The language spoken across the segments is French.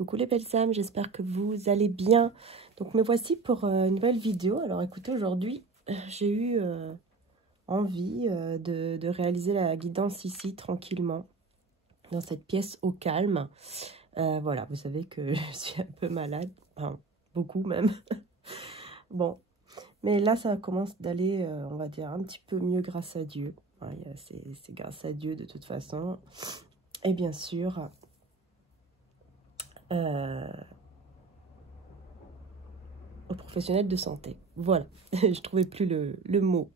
Coucou les belles âmes, j'espère que vous allez bien. Donc me voici pour une nouvelle vidéo. Alors écoutez, aujourd'hui j'ai eu envie de réaliser la guidance ici tranquillement, dans cette pièce au calme. Voilà, vous savez que je suis un peu malade, enfin, beaucoup même. Bon, mais là ça commence d'aller, on va dire, un petit peu mieux grâce à Dieu. Ouais, c'est grâce à Dieu de toute façon. Et bien sûr... aux professionnels de santé. Voilà, je trouvais plus le mot.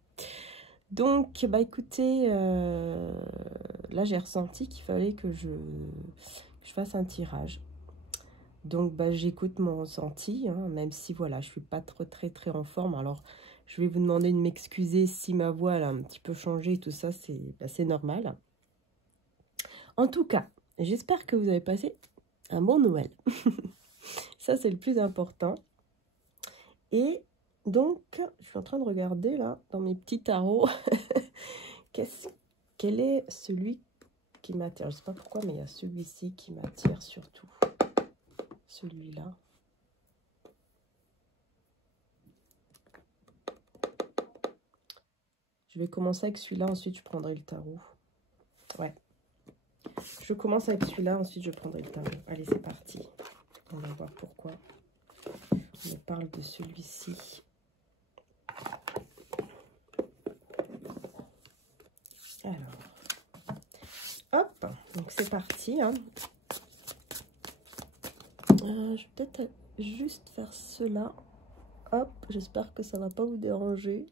Donc, bah écoutez, là j'ai ressenti qu'il fallait que je fasse un tirage. Donc, bah j'écoute mon ressenti, hein, même si voilà, je suis pas très en forme. Alors, je vais vous demander de m'excuser si ma voix elle a un petit peu changé, tout ça, c'est normal. En tout cas, j'espère que vous avez passé un bon Noël. Ça, c'est le plus important. Et donc, je suis en train de regarder là, dans mes petits tarots, quel est celui qui m'attire. Je ne sais pas pourquoi, mais il y a celui-ci qui m'attire surtout. Celui-là. Je vais commencer avec celui-là, ensuite je prendrai le tarot. Ouais. Je commence avec celui-là, ensuite je prendrai le tarot. Allez, c'est parti. On va voir pourquoi. On me parle de celui-ci. Alors, hop, donc c'est parti. Hein. Je vais peut-être juste faire cela. Hop, j'espère que ça ne va pas vous déranger.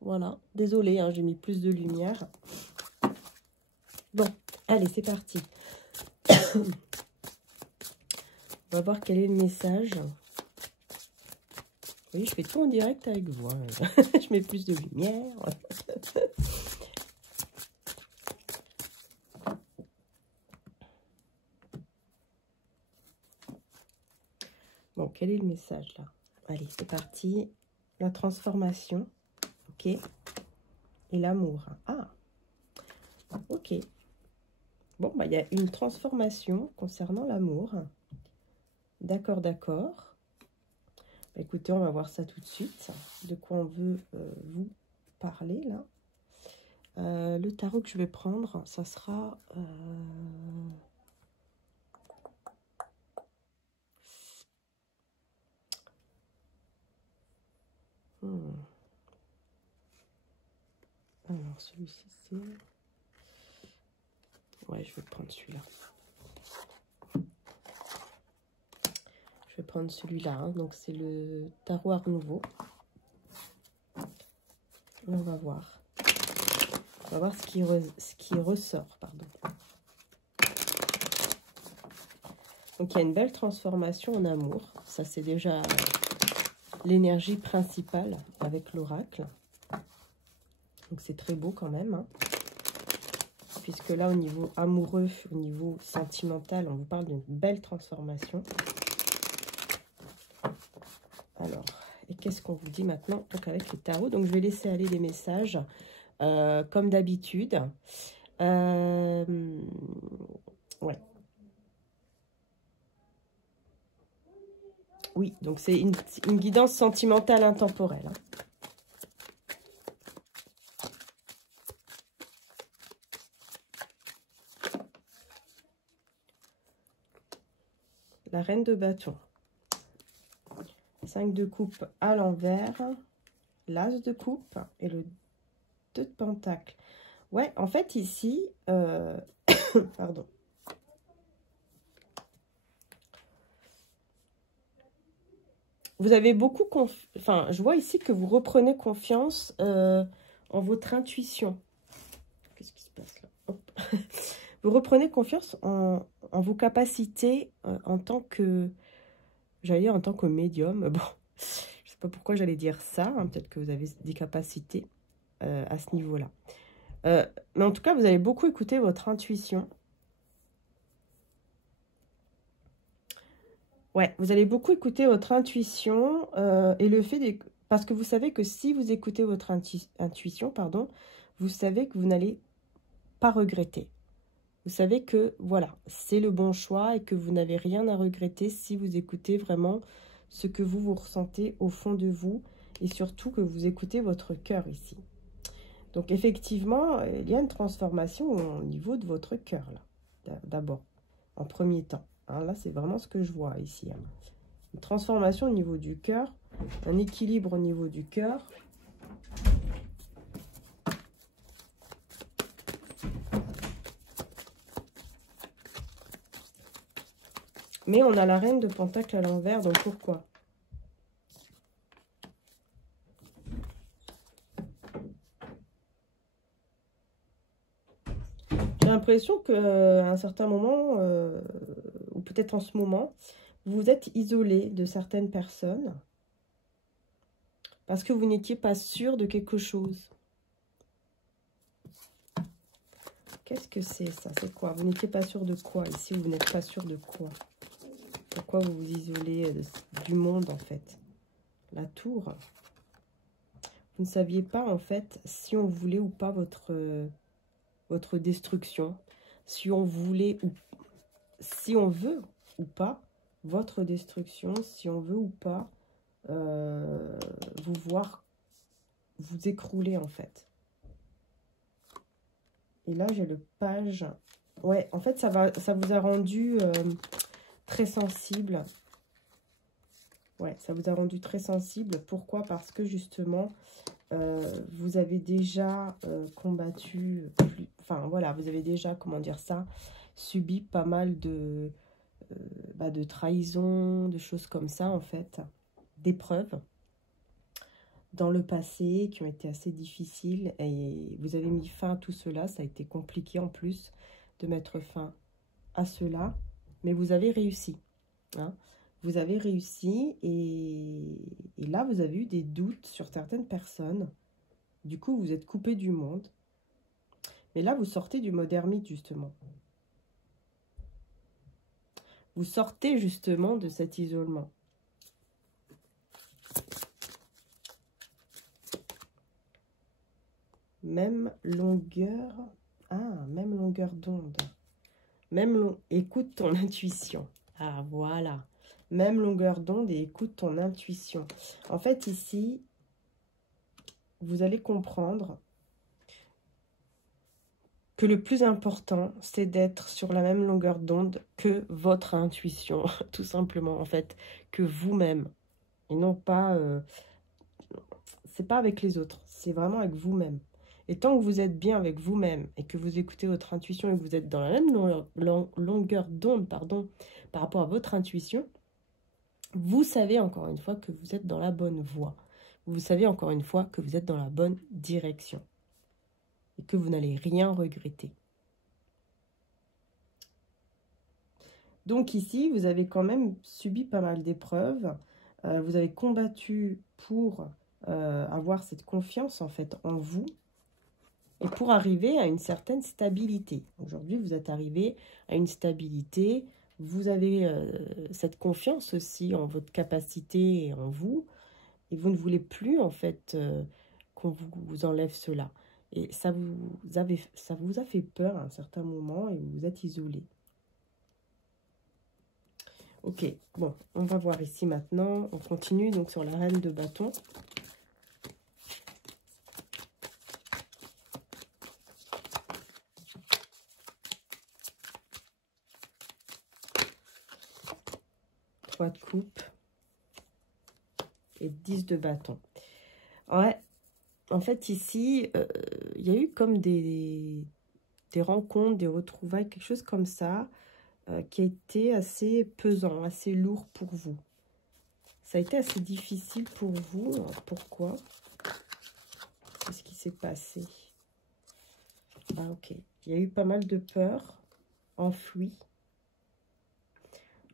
Voilà, désolée, hein, j'ai mis plus de lumière. Bon, allez, c'est parti. On va voir quel est le message. Oui, je fais tout en direct avec vous. Hein. Je mets plus de lumière. Bon, quel est le message là? Allez, c'est parti. La transformation. Ok. Et l'amour. Ah. Ok. Bon, bah, il y a une transformation concernant l'amour. D'accord, d'accord. Bah, écoutez, on va voir ça tout de suite. De quoi on veut vous parler là. Le tarot que je vais prendre, ça sera... Alors, celui-ci, c'est... Ouais, je vais prendre celui-là. Je vais prendre celui-là. Hein. Donc, c'est le tarot Art Nouveau. Et on va voir. On va voir ce qui ressort, pardon. Donc, il y a une belle transformation en amour. Ça, c'est déjà l'énergie principale avec l'oracle. Donc, c'est très beau quand même. Hein. Puisque là, au niveau amoureux, au niveau sentimental, on vous parle d'une belle transformation. Alors, et qu'est-ce qu'on vous dit maintenant? Donc, avec les tarots. Donc, je vais laisser aller les messages comme d'habitude. Ouais. Oui, donc c'est une guidance sentimentale intemporelle. Hein. La reine de bâton. 5 de coupe à l'envers. L'as de coupe et le 2 de pentacle. Ouais, en fait, ici... pardon. Vous avez beaucoup... Enfin, je vois ici que vous reprenez confiance en votre intuition. Qu'est-ce qui se passe là? Hop. Vous reprenez confiance en vos capacités en tant que... J'allais dire en tant que médium. Bon, je ne sais pas pourquoi j'allais dire ça. Hein, peut-être que vous avez des capacités à ce niveau-là. Mais en tout cas, vous allez beaucoup écouter votre intuition. Ouais, vous allez beaucoup écouter votre intuition et le fait de... Parce que vous savez que si vous écoutez votre intuition, pardon, vous savez que vous n'allez pas regretter. Vous savez que, voilà, c'est le bon choix et que vous n'avez rien à regretter si vous écoutez vraiment ce que vous ressentez au fond de vous et surtout que vous écoutez votre cœur ici. Donc, effectivement, il y a une transformation au niveau de votre cœur, là, d'abord, en premier temps. Hein, là, c'est vraiment ce que je vois ici. Hein. Une transformation au niveau du cœur, un équilibre au niveau du cœur. Mais on a la reine de Pentacle à l'envers, donc pourquoi? J'ai l'impression qu'à un certain moment, ou peut-être en ce moment, vous êtes isolé de certaines personnes parce que vous n'étiez pas sûr de quelque chose. Qu'est-ce que c'est ça? C'est quoi? Vous n'étiez pas sûr de quoi? Ici, vous n'êtes pas sûr de quoi? Pourquoi vous vous isolez du monde, en fait? La tour. Vous ne saviez pas, en fait, si on voulait ou pas votre destruction. Si on voulait ou si on veut ou pas votre destruction. Si on veut ou pas vous voir vous écrouler, en fait. Et là, j'ai le page. Ouais, en fait, ça vous a rendu très sensible. Ouais, ça vous a rendu très sensible. Pourquoi? Parce que justement, vous avez déjà combattu, enfin voilà, vous avez déjà, comment dire ça, subi pas mal de trahison, de choses comme ça, en fait, d'épreuves dans le passé qui ont été assez difficiles et vous avez mis fin à tout cela. Ça a été compliqué en plus de mettre fin à cela, mais vous avez réussi. Hein. Vous avez réussi et là, vous avez eu des doutes sur certaines personnes. Du coup, vous êtes coupé du monde. Mais là, vous sortez du mode ermite, justement. Vous sortez justement de cet isolement. Même longueur. Ah, même longueur d'onde. Écoute ton intuition. Ah, voilà. Même longueur d'onde et écoute ton intuition. En fait, ici, vous allez comprendre que le plus important, c'est d'être sur la même longueur d'onde que votre intuition, tout simplement, en fait, que vous-même. Et non pas... c'est pas avec les autres, c'est vraiment avec vous-même. Et tant que vous êtes bien avec vous-même et que vous écoutez votre intuition et que vous êtes dans la même longueur d'onde, pardon, par rapport à votre intuition, vous savez encore une fois que vous êtes dans la bonne voie. Vous savez encore une fois que vous êtes dans la bonne direction. Et que vous n'allez rien regretter. Donc ici, vous avez quand même subi pas mal d'épreuves. Vous avez combattu pour avoir cette confiance en fait en vous. Et pour arriver à une certaine stabilité. Aujourd'hui, vous êtes arrivé à une stabilité. Vous avez cette confiance aussi en votre capacité et en vous. Et vous ne voulez plus en fait qu'on vous enlève cela. Et ça vous a fait peur à un certain moment et vous êtes isolé. Ok, bon, on va voir ici maintenant. On continue donc sur la reine de bâton. Trois de coupe et 10 de bâton. Ouais. En fait, ici, il y a eu comme des rencontres, des retrouvailles, quelque chose comme ça, qui a été assez pesant, assez lourd pour vous. Ça a été assez difficile pour vous. Alors, pourquoi? Qu'est-ce qui s'est passé? Ah, ok. Il y a eu pas mal de peurs enfouies.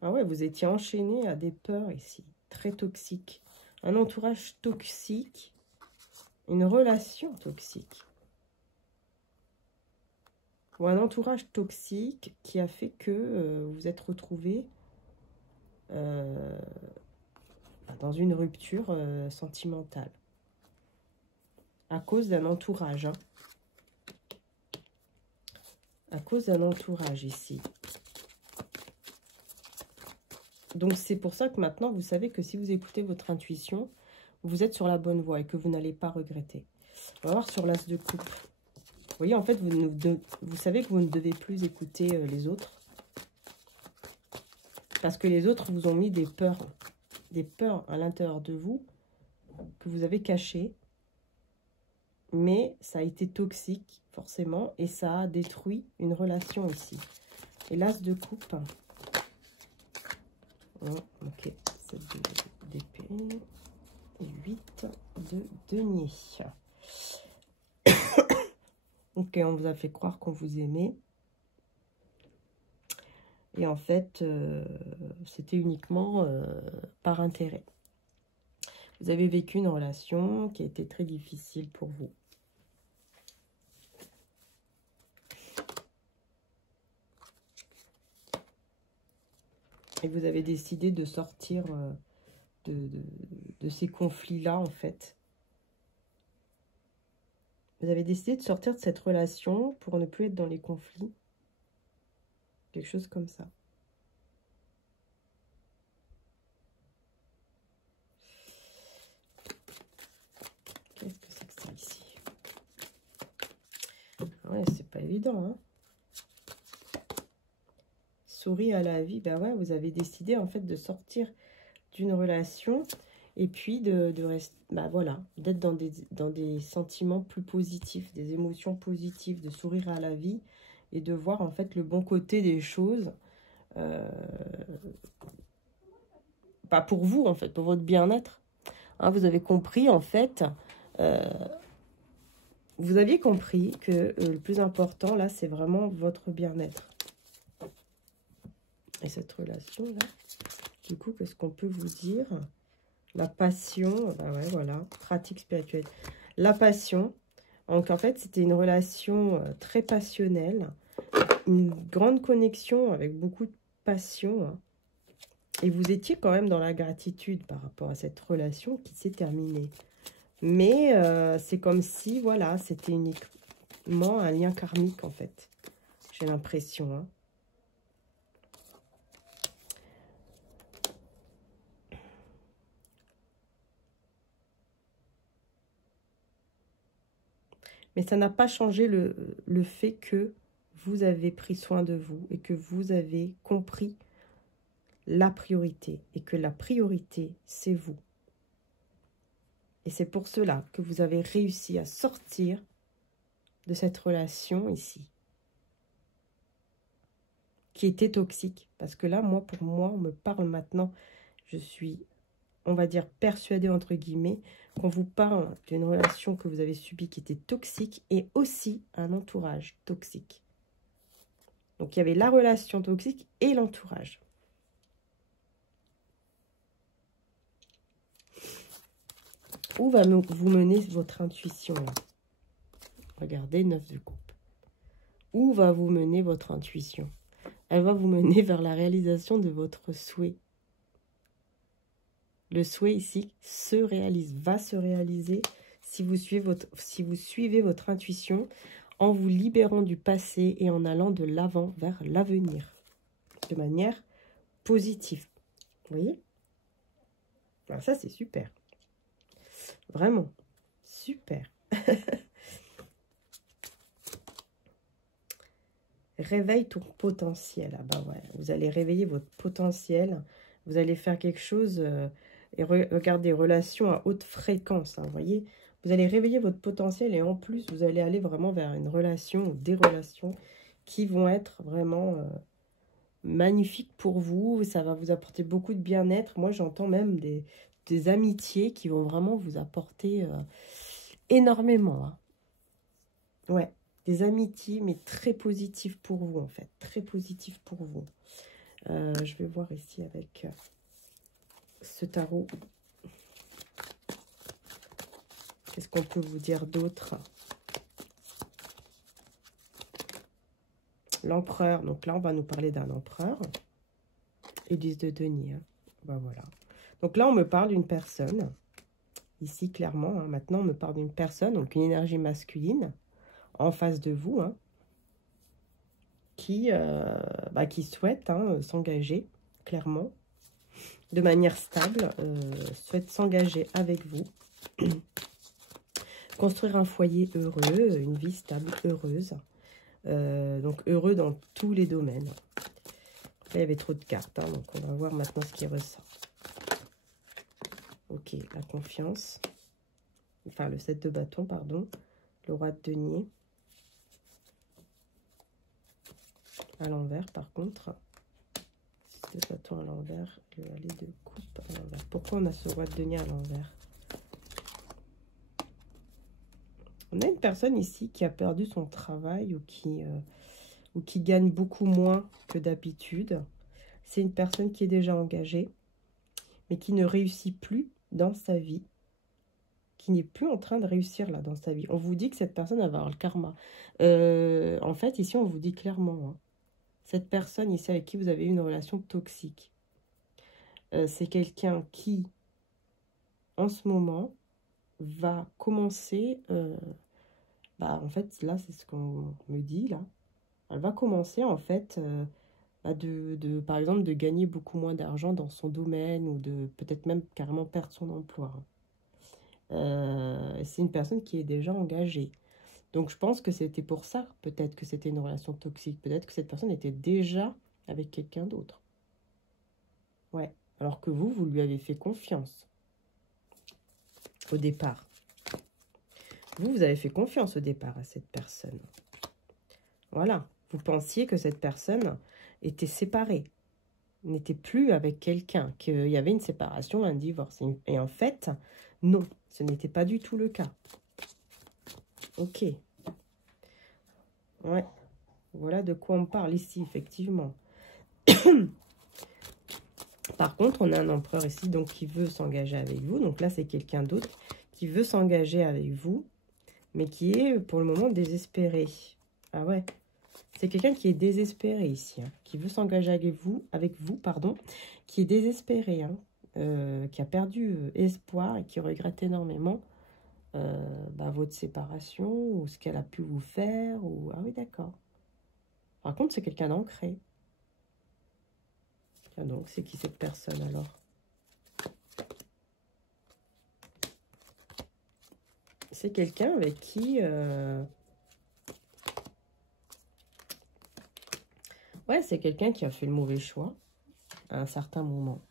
Ah ouais, vous étiez enchaîné à des peurs ici, très toxiques. Un entourage toxique. Une relation toxique. Ou un entourage toxique qui a fait que vous êtes retrouvé dans une rupture sentimentale. À cause d'un entourage. Hein. À cause d'un entourage ici. Donc c'est pour ça que maintenant, vous savez que si vous écoutez votre intuition, vous êtes sur la bonne voie et que vous n'allez pas regretter. On va voir sur l'as de coupe. Vous voyez, en fait, vous savez que vous ne devez plus écouter les autres. Parce que les autres vous ont mis des peurs à l'intérieur de vous que vous avez cachées. Mais ça a été toxique, forcément, et ça a détruit une relation ici. Et l'as de coupe. Oh, ok, 7 d'épée et 8 de denier. Ok, on vous a fait croire qu'on vous aimait. Et en fait, c'était uniquement par intérêt. Vous avez vécu une relation qui a été très difficile pour vous. Et vous avez décidé de sortir de ces conflits-là, en fait. Vous avez décidé de sortir de cette relation pour ne plus être dans les conflits. Quelque chose comme ça. Qu'est-ce que c'est que ça ici? Ouais, c'est pas évident, hein. Souris à la vie, ben ouais, vous avez décidé en fait de sortir d'une relation et puis de rester, ben voilà, d'être dans des sentiments plus positifs, des émotions positives, de sourire à la vie et de voir en fait le bon côté des choses, pas pour vous en fait, pour votre bien-être. Hein, vous avez compris en fait, vous aviez compris que le plus important là, c'est vraiment votre bien-être. Et cette relation-là, du coup, qu'est-ce qu'on peut vous dire? La passion, bah ouais, voilà, pratique spirituelle. La passion, donc en fait, c'était une relation très passionnelle, une grande connexion avec beaucoup de passion. Hein. Et vous étiez quand même dans la gratitude par rapport à cette relation qui s'est terminée. Mais c'est comme si, voilà, c'était uniquement un lien karmique, en fait. J'ai l'impression, hein. Mais ça n'a pas changé le fait que vous avez pris soin de vous et que vous avez compris la priorité. Et que la priorité, c'est vous. Et c'est pour cela que vous avez réussi à sortir de cette relation ici. Qui était toxique. Parce que là, pour moi, on me parle maintenant. Je suis, on va dire, persuadée, entre guillemets, qu'on vous parle d'une relation que vous avez subie qui était toxique et aussi un entourage toxique. Donc, il y avait la relation toxique et l'entourage. Où va vous mener votre intuition là? Regardez, 9 de coupe. Où va vous mener votre intuition? Elle va vous mener vers la réalisation de votre souhait. Le souhait ici se réalise, va se réaliser si vous suivez votre intuition en vous libérant du passé et en allant de l'avant vers l'avenir. De manière positive. Vous voyez? Alors ça, c'est super. Vraiment, super. Réveille ton potentiel. Ah bah ouais, vous allez réveiller votre potentiel. Vous allez faire quelque chose... et regardez, relations à haute fréquence, hein, vous voyez. Vous allez réveiller votre potentiel et en plus, vous allez aller vraiment vers une relation ou des relations qui vont être vraiment magnifiques pour vous. Ça va vous apporter beaucoup de bien-être. Moi, j'entends même des amitiés qui vont vraiment vous apporter énormément. Hein. Ouais, des amitiés, mais très positives pour vous, en fait. Très positives pour vous. Je vais voir ici avec... ce tarot. Qu'est-ce qu'on peut vous dire d'autre? L'empereur. Donc là, on va nous parler d'un empereur. Et 10 de denier. Hein. Ben voilà. Donc là, on me parle d'une personne. Ici, clairement. Hein. Maintenant, on me parle d'une personne. Donc une énergie masculine. En face de vous. Hein. qui souhaite s'engager, clairement, de manière stable, souhaite s'engager avec vous, construire un foyer heureux, une vie stable, heureuse, donc heureux dans tous les domaines. Là, il y avait trop de cartes, donc on va voir maintenant ce qui ressort. Ok, la confiance, enfin le 7 de bâton, pardon, le roi de denier, à l'envers par contre, 7 de bâton à l'envers, le valet de coupe à l'envers. Pourquoi on a ce roi de denier à l'envers? On a une personne ici qui a perdu son travail ou qui gagne beaucoup moins que d'habitude. C'est une personne qui est déjà engagée, mais qui ne réussit plus dans sa vie, qui n'est plus en train de réussir là dans sa vie. On vous dit que cette personne elle va avoir le karma. En fait, ici, on vous dit clairement, cette personne ici avec qui vous avez eu une relation toxique, c'est quelqu'un qui, en ce moment, va commencer... en fait, là, c'est ce qu'on me dit, là. Elle va commencer, en fait, par exemple, de gagner beaucoup moins d'argent dans son domaine ou de peut-être même carrément perdre son emploi. C'est une personne qui est déjà engagée. Donc, je pense que c'était pour ça, peut-être que c'était une relation toxique. Peut-être que cette personne était déjà avec quelqu'un d'autre. Ouais. Alors que vous lui avez fait confiance au départ. Vous avez fait confiance au départ à cette personne. Voilà. Vous pensiez que cette personne était séparée, n'était plus avec quelqu'un, qu'il y avait une séparation, un divorce. Et en fait, non, ce n'était pas du tout le cas. Ok. Ouais. Voilà de quoi on parle ici, effectivement. Par contre, on a un empereur ici donc qui veut s'engager avec vous. Donc là, c'est quelqu'un d'autre qui veut s'engager avec vous, mais qui est pour le moment désespéré. Ah ouais. C'est quelqu'un qui est désespéré ici, qui veut s'engager avec vous, pardon, qui est désespéré, qui a perdu espoir et qui regrette énormément votre séparation ou ce qu'elle a pu vous faire. Ah oui, d'accord. Par contre, c'est quelqu'un d'ancré. Ah, donc, c'est qui cette personne alors? C'est quelqu'un avec qui... Ouais, c'est quelqu'un qui a fait le mauvais choix à un certain moment.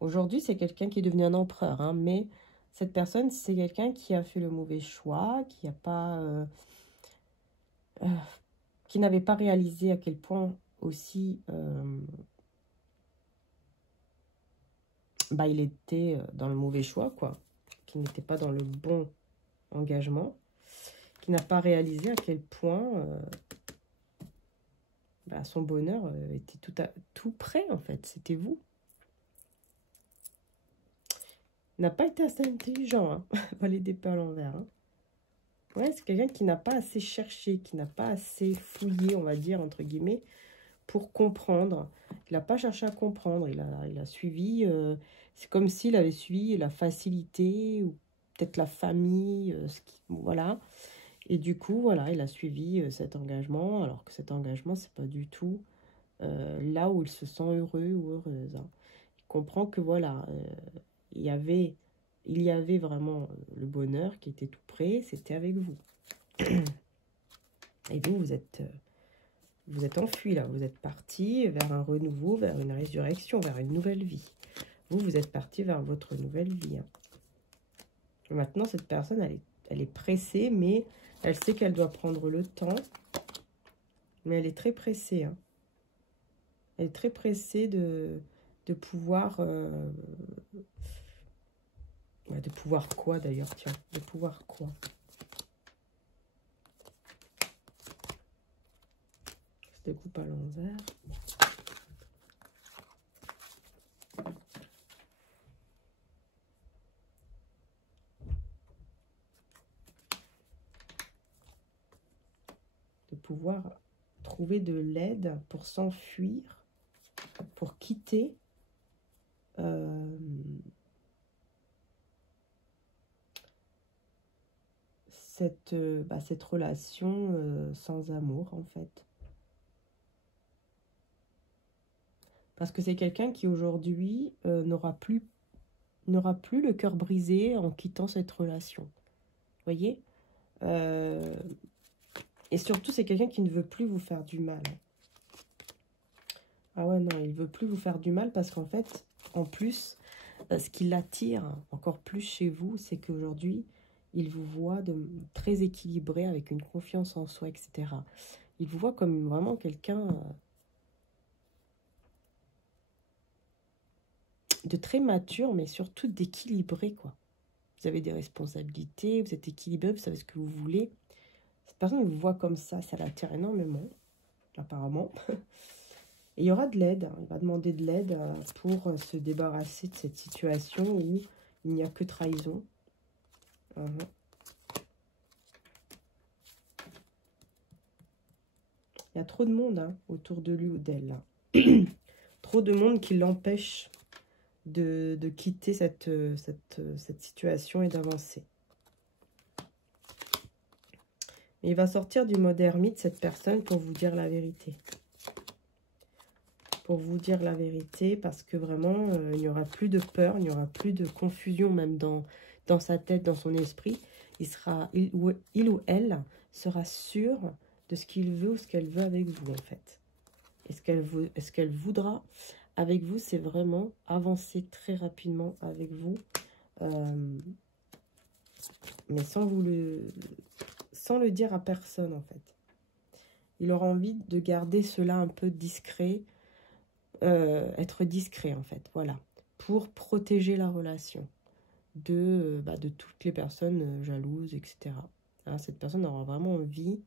Aujourd'hui, c'est quelqu'un qui est devenu un empereur, mais cette personne, c'est quelqu'un qui a fait le mauvais choix, qui a pas... qui n'avait pas réalisé à quel point aussi... il était dans le mauvais choix, quoi. Qui n'était pas dans le bon engagement. Qui n'a pas réalisé à quel point... son bonheur était tout près, en fait. C'était vous. N'a pas été assez intelligent, valet d'épée à l'envers. Ouais, c'est quelqu'un qui n'a pas assez cherché, qui n'a pas assez fouillé, on va dire, entre guillemets, pour comprendre. Il n'a pas cherché à comprendre. Il a suivi... c'est comme s'il avait suivi la facilité, ou peut-être la famille, voilà. Et du coup, voilà, il a suivi cet engagement, alors que cet engagement, c'est pas du tout là où il se sent heureux ou heureuse. Il comprend que, voilà, il y avait vraiment le bonheur qui était tout près, c'était avec vous. Et vous êtes enfui, là, vous êtes parti vers un renouveau, vers une résurrection, vers une nouvelle vie. Vous êtes parti vers votre nouvelle vie. Maintenant, cette personne, elle est pressée, mais elle sait qu'elle doit prendre le temps. Mais elle est très pressée. Elle est très pressée de pouvoir... de pouvoir quoi, d'ailleurs, tiens? De pouvoir quoi? Je découpe à l'envers. De pouvoir trouver de l'aide pour s'enfuir, pour quitter cette relation sans amour, en fait. Parce que c'est quelqu'un qui aujourd'hui n'aura plus le cœur brisé en quittant cette relation. Vous voyez? Et surtout, c'est quelqu'un qui ne veut plus vous faire du mal. Ah ouais, non, il ne veut plus vous faire du mal parce qu'en fait, en plus, ce qui l'attire encore plus chez vous, c'est qu'aujourd'hui, il vous voit très équilibré, avec une confiance en soi, etc. Il vous voit comme vraiment quelqu'un de très mature, mais surtout d'équilibré, quoi. Vous avez des responsabilités, vous êtes équilibré, vous savez ce que vous voulez. Cette personne vous voit comme ça l'attire énormément, apparemment. Et il y aura de l'aide, il va demander de l'aide pour se débarrasser de cette situation où il n'y a que trahison. Il y a trop de monde autour de lui ou d'elle. Trop de monde qui l'empêche de quitter cette situation et d'avancer. Il va sortir du mode ermite, cette personne, pour vous dire la vérité. Pour vous dire la vérité, parce que vraiment, il n'y aura plus de peur, il n'y aura plus de confusion, même dans sa tête, dans son esprit. Il ou elle sera sûr de ce qu'il veut ou ce qu'elle veut avec vous, en fait. Et ce qu'elle voudra avec vous, c'est vraiment avancer très rapidement avec vous, mais sans le dire à personne, en fait. Il aura envie de garder cela un peu discret, être discret, en fait, voilà, pour protéger la relation de toutes les personnes jalouses, etc. Hein, cette personne aura vraiment envie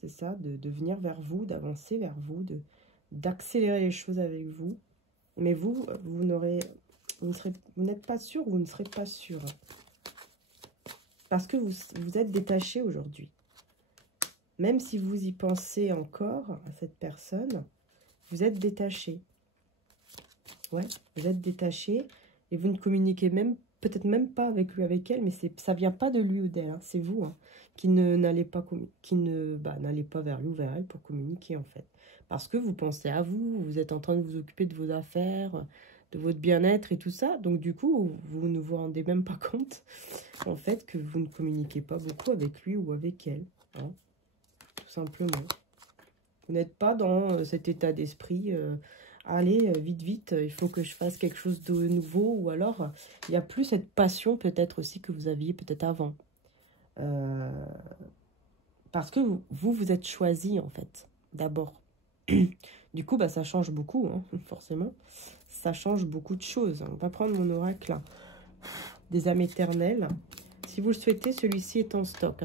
c'est ça, de venir vers vous, d'avancer vers vous, d'accélérer les choses avec vous. Mais vous n'êtes pas sûr, vous ne serez pas sûr. Parce que vous êtes détaché aujourd'hui. Même si vous y pensez encore à cette personne, vous êtes détaché. Ouais, vous êtes détaché et vous ne communiquez peut-être même pas avec lui, avec elle, mais ça vient pas de lui ou d'elle, c'est vous qui n'allez pas vers lui ou vers elle pour communiquer, en fait. Parce que vous pensez à vous, vous êtes en train de vous occuper de vos affaires, de votre bien-être et tout ça. Donc du coup, vous ne vous rendez même pas compte, en fait, que vous ne communiquez pas beaucoup avec lui ou avec elle. Tout simplement. Vous n'êtes pas dans cet état d'esprit... allez, vite, vite, il faut que je fasse quelque chose de nouveau. Ou alors, il n'y a plus cette passion peut-être aussi que vous aviez peut-être avant. Parce que vous êtes choisi, en fait, d'abord. Du coup, ça change beaucoup, forcément. Ça change beaucoup de choses. On va prendre mon oracle des âmes éternelles. Si vous le souhaitez, celui-ci est en stock.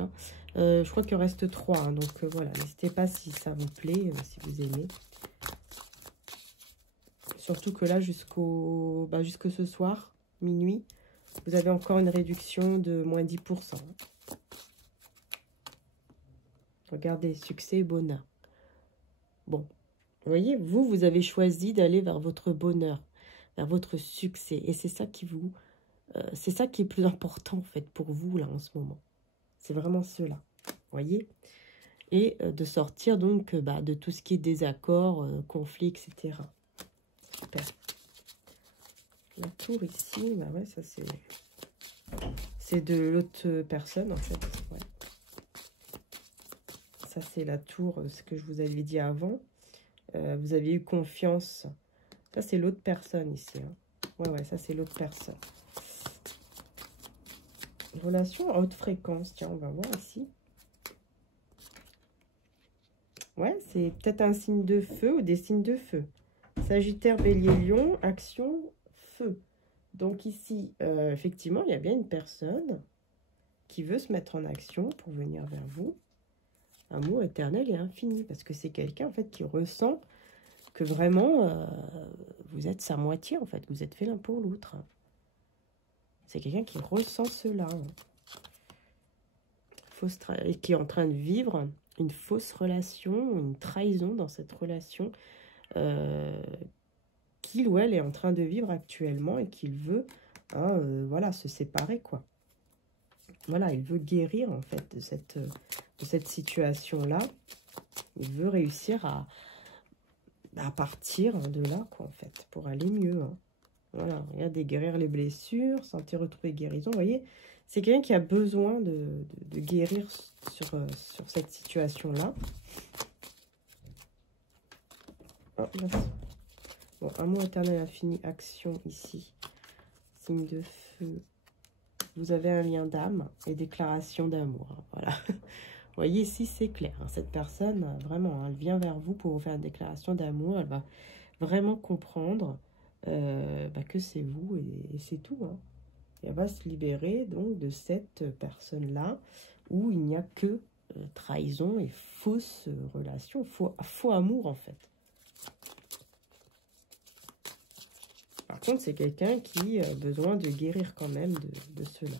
Je crois qu'il en reste 3. Donc voilà, n'hésitez pas si ça vous plaît, si vous aimez. Surtout que là, jusque ce soir, minuit, vous avez encore une réduction de moins 10%. Regardez, succès et bonheur. Bon, vous voyez, vous avez choisi d'aller vers votre bonheur, vers votre succès. Et c'est ça qui c'est ça qui est plus important, en fait, pour vous, là, en ce moment. C'est vraiment cela, vous voyez. Et de sortir, donc, de tout ce qui est désaccord, conflit, etc. Super. La tour ici, ouais, ça c'est de l'autre personne, en fait. Ouais. Ça, c'est la tour, ce que je vous avais dit avant. Vous aviez eu confiance. Ça, c'est l'autre personne ici. Ouais, ça, c'est l'autre personne. Relation à haute fréquence. Tiens, on va voir ici. Ouais, c'est peut-être un signe de feu ou des signes de feu. Sagittaire, Bélier, Lion, action, feu. Donc ici, effectivement, il y a bien une personne qui veut se mettre en action pour venir vers vous. Amour éternel et infini. Parce que c'est quelqu'un, en fait, qui ressent que vraiment, vous êtes sa moitié, en fait. Vous êtes fait l'un pour l'autre. C'est quelqu'un qui ressent cela. Et qui est en train de vivre une fausse relation, une trahison dans cette relation qu'il ou elle est en train de vivre actuellement et qu'il veut voilà, se séparer, quoi. Voilà, il veut guérir, en fait, de cette situation-là. Il veut réussir à partir de là, quoi, en fait, pour aller mieux. Hein. Voilà, regardez, guérir les blessures, sentir retrouver guérison. Vous voyez, c'est quelqu'un qui a besoin de guérir sur cette situation-là. Oh, bon, amour éternel infini, action ici. Signe de feu. Vous avez un lien d'âme et déclaration d'amour. Hein, voilà. Vous voyez, ici, c'est clair. Hein, cette personne, vraiment, hein, elle vient vers vous pour vous faire une déclaration d'amour. Elle va vraiment comprendre que c'est vous et c'est tout. Hein. Et elle va se libérer donc de cette personne-là où il n'y a que trahison et fausse relation, faux amour en fait. Par contre, c'est quelqu'un qui a besoin de guérir quand même de cela.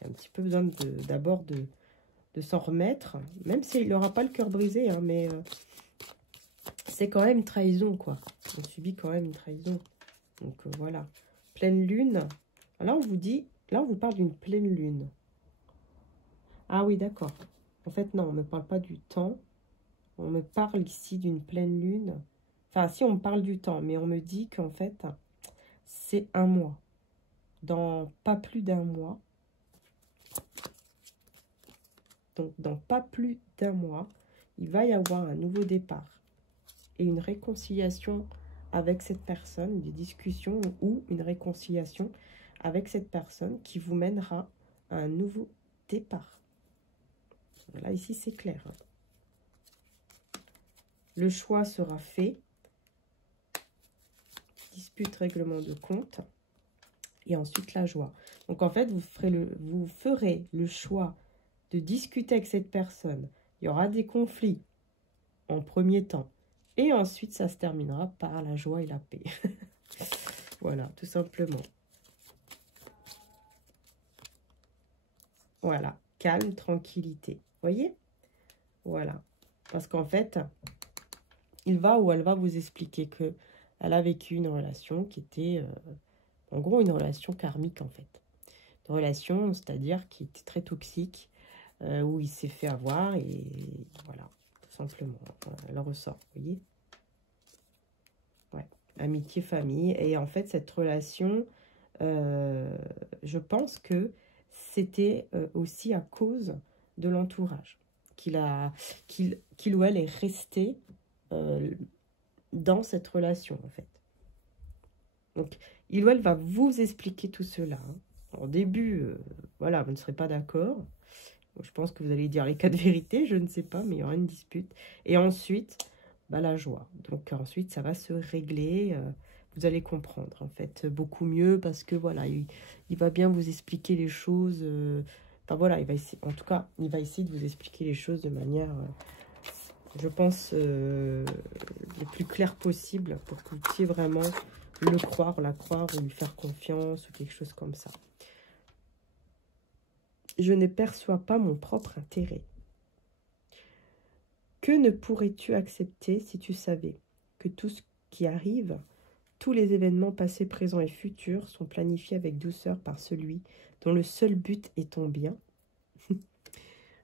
Il a un petit peu besoin d'abord de s'en remettre, même s'il n'aura pas le cœur brisé, hein, mais c'est quand même une trahison, quoi. On subit quand même une trahison. Donc voilà. Pleine lune. Là, on vous dit, là, on vous parle d'une pleine lune. Ah oui, d'accord. En fait, non, on ne me parle pas du temps. On me parle ici d'une pleine lune. Enfin, si, on me parle du temps, mais on me dit qu'en fait, c'est un mois. Dans pas plus d'un mois. Donc, dans pas plus d'un mois, il va y avoir un nouveau départ et une réconciliation avec cette personne, des discussions ou une réconciliation avec cette personne qui vous mènera à un nouveau départ. Voilà, ici, c'est clair. Le choix sera fait. Dispute, règlement de compte. Et ensuite, la joie. Donc, en fait, vous ferez le choix de discuter avec cette personne. Il y aura des conflits en premier temps. Et ensuite, ça se terminera par la joie et la paix. Voilà, tout simplement. Voilà, calme, tranquillité. Voyez? Voilà. Parce qu'en fait, il va ou elle va vous expliquer que elle a vécu une relation qui était, en gros, une relation karmique, en fait. Une relation, c'est-à-dire qui était très toxique, où il s'est fait avoir, et voilà, tout simplement. Elle ressort, vous voyez? Ouais, amitié, famille. Et en fait, cette relation, je pense que c'était aussi à cause de l'entourage. Qu'il ou elle est resté dans cette relation, en fait. Donc, il ou elle va vous expliquer tout cela. Hein. Au début, voilà, vous ne serez pas d'accord. Je pense que vous allez dire les quatre vérités, je ne sais pas, mais il y aura une dispute. Et ensuite, bah, la joie. Donc ensuite, ça va se régler. Vous allez comprendre, en fait, beaucoup mieux parce que, voilà, il va bien vous expliquer les choses. Enfin, voilà, il va essayer, en tout cas, il va essayer de vous expliquer les choses de manière, je pense, le plus claire possible pour que vous puissiez vraiment le croire, la croire ou lui faire confiance ou quelque chose comme ça. Je ne perçois pas mon propre intérêt. Que ne pourrais-tu accepter si tu savais que tout ce qui arrive, tous les événements passés, présents et futurs sont planifiés avec douceur par celui dont le seul but est ton bien?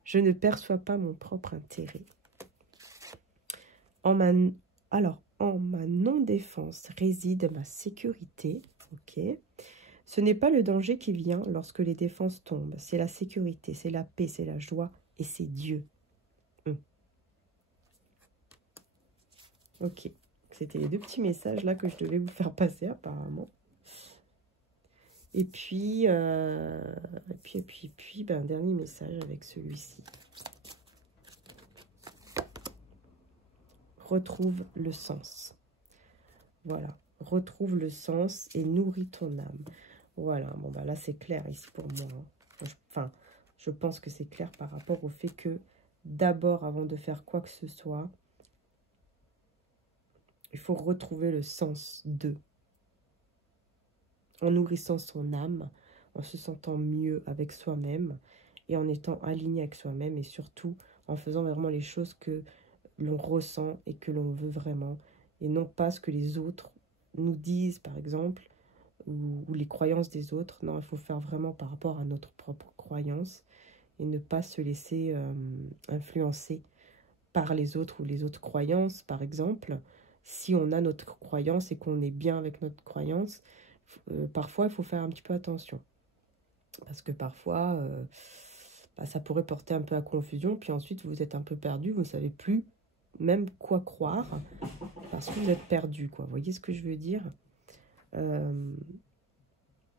Je ne perçois pas mon propre intérêt. En ma non-défense réside ma sécurité. Ok. Ce n'est pas le danger qui vient lorsque les défenses tombent. C'est la sécurité, c'est la paix, c'est la joie et c'est Dieu. Ok. C'était les deux petits messages là que je devais vous faire passer apparemment. Et puis, ben, un dernier message avec celui-ci. Retrouve le sens. Voilà. Retrouve le sens et nourris ton âme. Voilà. Bon, ben là, c'est clair ici pour moi. Hein. Enfin, je pense que c'est clair par rapport au fait que d'abord, avant de faire quoi que ce soit, il faut retrouver le sens de. En nourrissant son âme, en se sentant mieux avec soi-même et en étant aligné avec soi-même et surtout en faisant vraiment les choses que l'on ressent et que l'on veut vraiment et non pas ce que les autres nous disent par exemple ou les croyances des autres. Non, il faut faire vraiment par rapport à notre propre croyance et ne pas se laisser influencer par les autres ou les autres croyances, par exemple. Si on a notre croyance et qu'on est bien avec notre croyance, parfois il faut faire un petit peu attention. Parce que parfois, ça pourrait porter un peu à confusion, puis ensuite vous êtes un peu perdu, vous ne savez plus même quoi croire, parce que vous êtes perdu, quoi. Vous voyez ce que je veux dire?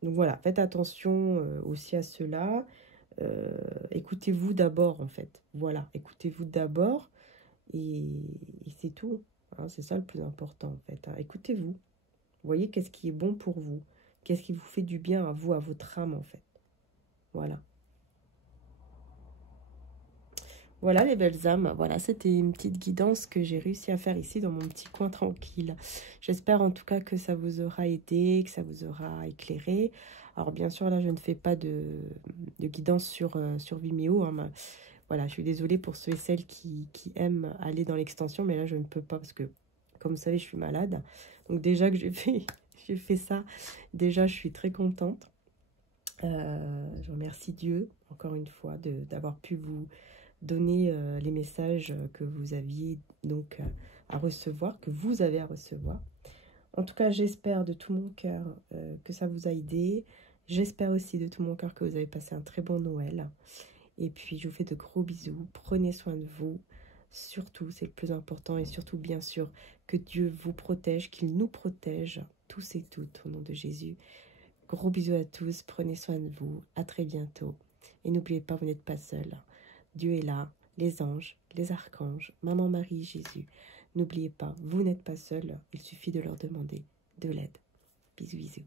Donc voilà, faites attention aussi à cela. Écoutez-vous d'abord, en fait. Voilà, écoutez-vous d'abord, et c'est tout. Hein, c'est ça le plus important, en fait. Hein. Écoutez-vous. Voyez qu'est-ce qui est bon pour vous. Qu'est-ce qui vous fait du bien à vous, à votre âme, en fait. Voilà. Voilà les belles âmes, voilà, c'était une petite guidance que j'ai réussi à faire ici dans mon petit coin tranquille. J'espère en tout cas que ça vous aura aidé, que ça vous aura éclairé. Alors bien sûr, là, je ne fais pas de guidance sur Vimeo. Hein, voilà, je suis désolée pour ceux et celles qui aiment aller dans l'extension, mais là, je ne peux pas parce que, comme vous savez, je suis malade. Donc déjà que j'ai fait ça, déjà, je suis très contente. Je remercie Dieu, encore une fois, d'avoir pu vous donner les messages que vous aviez donc à recevoir, que vous avez à recevoir. En tout cas, j'espère de tout mon cœur que ça vous a aidé. J'espère aussi de tout mon cœur que vous avez passé un très bon Noël. Et puis, je vous fais de gros bisous. Prenez soin de vous. Surtout, c'est le plus important. Et surtout, bien sûr, que Dieu vous protège, qu'il nous protège, tous et toutes, au nom de Jésus. Gros bisous à tous. Prenez soin de vous. À très bientôt. Et n'oubliez pas, vous n'êtes pas seuls. Dieu est là, les anges, les archanges, maman Marie, Jésus. N'oubliez pas, vous n'êtes pas seul, il suffit de leur demander de l'aide. Bisous, bisous.